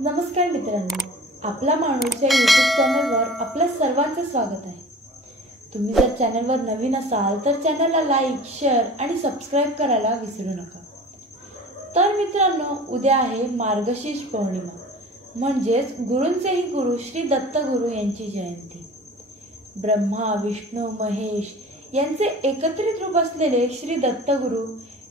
नमस्कार मित्रांनो, आपला माणूस या यूट्यूब चॅनलवर आपल्या सर्वांचे स्वागत आहे। तुम्ही जर चॅनलवर नवीन असाल तर चॅनलला लाईक, शेअर आणि सबस्क्राइब करायला विसरू नका। तर मित्रांनो, उद्या आहे मार्गशीर्ष पौर्णिमा, म्हणजेच गुरूंचेही गुरु श्री दत्तगुरू यांची जयंती। ब्रह्मा, विष्णू, महेश यांचे एकत्रित रूप असलेले श्री दत्तगुरू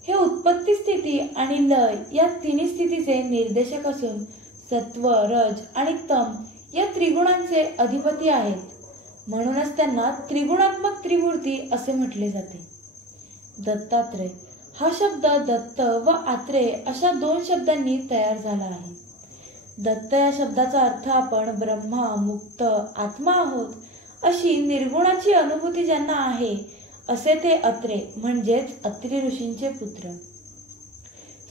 हे उत्पत्ती, स्थिती आणि लय या तिन्ही स्थितीचे निर्देशक असून सत्व, रज आणि तम या त्रिगुणांचे अधिपती आहेत। म्हणूनच त्यांना त्रिगुणात्मक त्रिमूर्ती असे म्हटले जाते। दत्तात्रय हा शब्द दत्त व आत्रेय अशा दोन शब्दांनी तयार झाला आहे। दत्त या शब्दाचा अर्थ आपण ब्रह्मा, मुक्त, आत्मा आहोत अशी निर्गुणाची अनुभूती ज्यांना आहे असे ते अत्रे म्हणजेच अत्रि ऋषींचे पुत्र।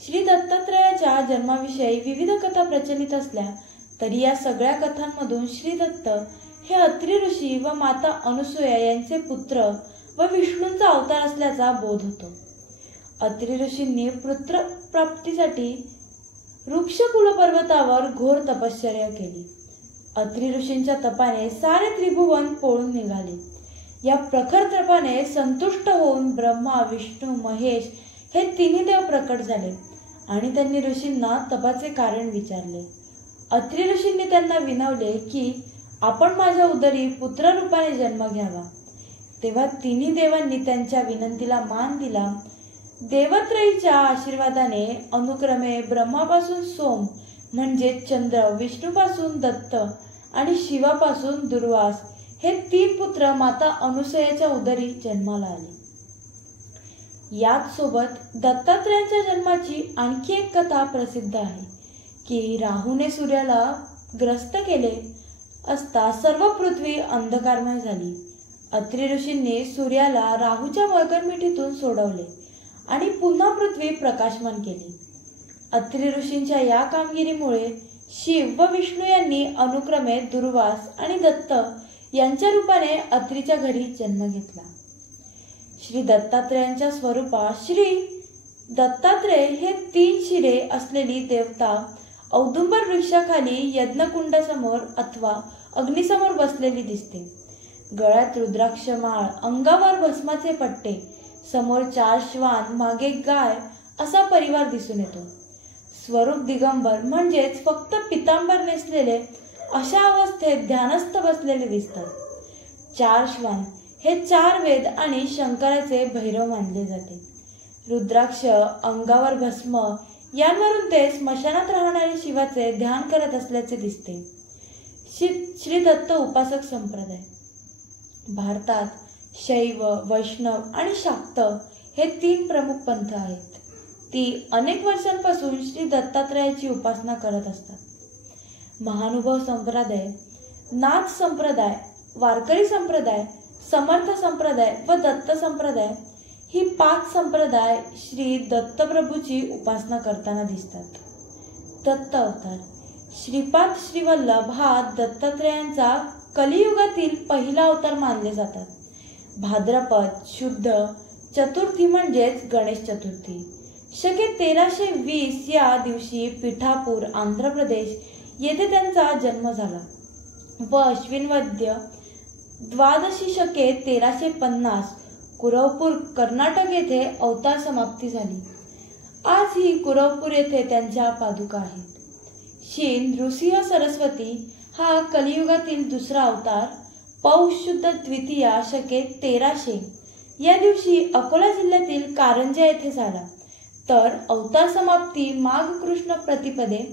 श्री दत्तात्रयाच्या जन्माविषयी विविध कथा प्रचलित असल्या तरी या सगळ्या कथांमधून श्री दत्त हे अत्रि ऋषी व माता अनुसूया यांचे पुत्र व विष्णूंचा अवतार असल्याचा बोध होतो। अत्रि ऋषींनी पुत्र प्राप्तीसाठी वृक्षकुल पर्वतावर घोर तपश्चर्या केली। अत्रि ऋषींच्या तपाने सारे त्रिभुवन पोळून निघाले। या प्रखर तपाने संतुष्ट होऊन ब्रह्मा, विष्णू, महेश हे तिन्ही देव प्रकट झाले आणि त्यांनी ऋषींना तपाचे कारण विचारले। अत्रि ऋषींनी त्यांना विनवले की आपण माझ्या उदरी पुत्र रूपाने जन्म घ्यावा। तेव्हा तिन्ही देवांनी त्यांच्या विनंतीला मान दिला। देवत्रयीच्या आशीर्वादाने अनुक्रमे ब्रह्मापासून सोम म्हणजे चंद्र, विष्णूपासून दत्त आणि शिवापासून दुर्वास हे तीन पुत्र माता अनुसूयाच्या उदरी जन्माला आले। याच सोबत दत्तात्रयांच्या जन्माची आणखी एक कथा प्रसिद्ध आहे की राहूने सूर्याला ग्रस्त केले असता सर्व पृथ्वी अंधकारमय झाली। अत्रि ऋषींनी सूर्याला राहूच्या मगरमिठीतून सोडवले आणि पुन्हा पृथ्वी प्रकाशमान केली। अत्रि ऋषींच्या या कामगिरीमुळे शिव व विष्णू यांनी अनुक्रमे दुर्वास आणि दत्त यांच्या रूपाने अत्रीच्या घरी जन्म घेतला। श्री दत्तात्रयांच्या स्वरूपात श्री दत्तात्रय हे तीन शिरे असलेली देवता औदुंबर वृक्षाखाली यज्ञकुंडासमोर अथवा अग्निसमोर बसलेली दिसते। गळ्यात रुद्राक्ष माळ, अंगावर भस्माचे पट्टे, समोर 4 श्वान, मागे गाय असा परिवार दिसून येतो। स्वरूप दिगंबर म्हणजेच फक्त पितांबर नेसलेले अशा अवस्थेत ध्यानस्थ बसलेले दिसतात। 4 श्वान हे 4 वेद आणि शंकराचे भैरव मानले जाते। रुद्राक्ष, अंगावर भस्म यांवरून ते स्मशानात राहणारे शिवाचे ध्यान करत असल्याचे दिसते। श्री दत्त उपासक संप्रदाय भारतात शैव, वैष्णव आणि शाक्त हे 3 प्रमुख पंथ आहेत। ती अनेक वर्षांपासून श्री दत्तात्रयाची उपासना करत असतात। महानुभव संप्रदाय, नाथ संप्रदाय, वारकरी संप्रदाय, समर्थ संप्रदाय व दत्त संप्रदाय ही 5 संप्रदाय श्री दत्तप्रभूची उपासना करताना दिसतात। दत्त अवतार श्रीपाद श्रीवल्लभ हा दत्तात्रयांचा कलियुगातील पहिला अवतार मानले जातात। भाद्रपद शुद्ध चतुर्थी म्हणजेच गणेश चतुर्थी शके 1320 या दिवशी पिठापूर, आंध्र प्रदेश येथे त्यांचा जन्म झाला व अश्विन वद्य द्वादशी शके 1350 कुरवपूर, कर्नाटक येथे अवतार समाप्ती झाली। आजही कुरवपूर येथे त्यांच्या पादुका आहेत। श्री नृसिंह सरस्वती हा कलियुगातील दुसरा अवतार पौष शुद्ध द्वितीया शके 1300 या दिवशी अकोला जिल्ह्यातील कारंजा येथे झाला। तर अवतार समाप्ती माघ कृष्ण प्रतिपदे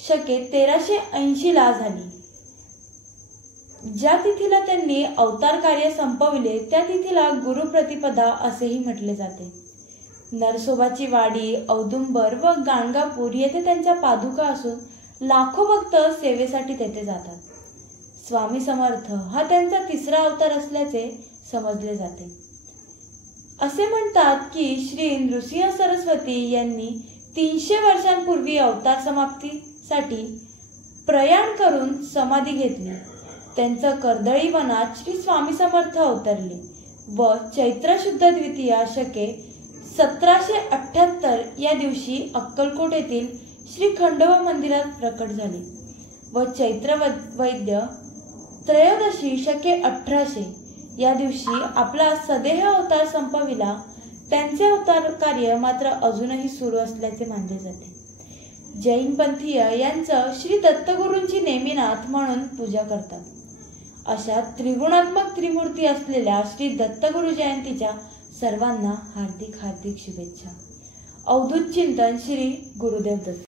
शके 1380 ला झाली। ज्या तिथीला त्यांनी अवतार कार्य संपविले त्या तिथीला गुरु प्रतिपदा असेही म्हटले जाते। नरसोबाची वाडी, औदुंबर व गाणगापूर येथे त्यांच्या पादुका असून लाखो भक्त सेवेसाठी तेथे जातात। स्वामी समर्थ हा त्यांचा 3रा अवतार असल्याचे समजले जाते। असे म्हणतात की श्री नृसिंह सरस्वती यांनी 300 वर्षांपूर्वी अवतार समाप्तीसाठी प्रयाण करून समाधी घेतली। त्यांचं कर्दळी वनात श्री स्वामी समर्थ अवतरले व चैत्र शुद्ध द्वितीया शके 1778 या दिवशी अक्कलकोट येथील श्री खंडोबा मंदिरात प्रकट झाले व चैत्र वैद्य त्रयोदशी शके 1800 या दिवशी आपला सदेह अवतार संपविला. त्यांचे अवतार कार्य मात्र अजूनही सुरू असल्याचे मानले जाते. जैन पंथीय यांचं श्री दत्तगुरूंची नेमिनाथ म्हणून पूजा करतात. अशा त्रिगुणात्मक त्रिमूर्ती असलेल्या श्री दत्तगुरु जयंतीच्या सर्वांना हार्दिक शुभेच्छा. अवधूत चिंतन श्री गुरुदेव दत्त.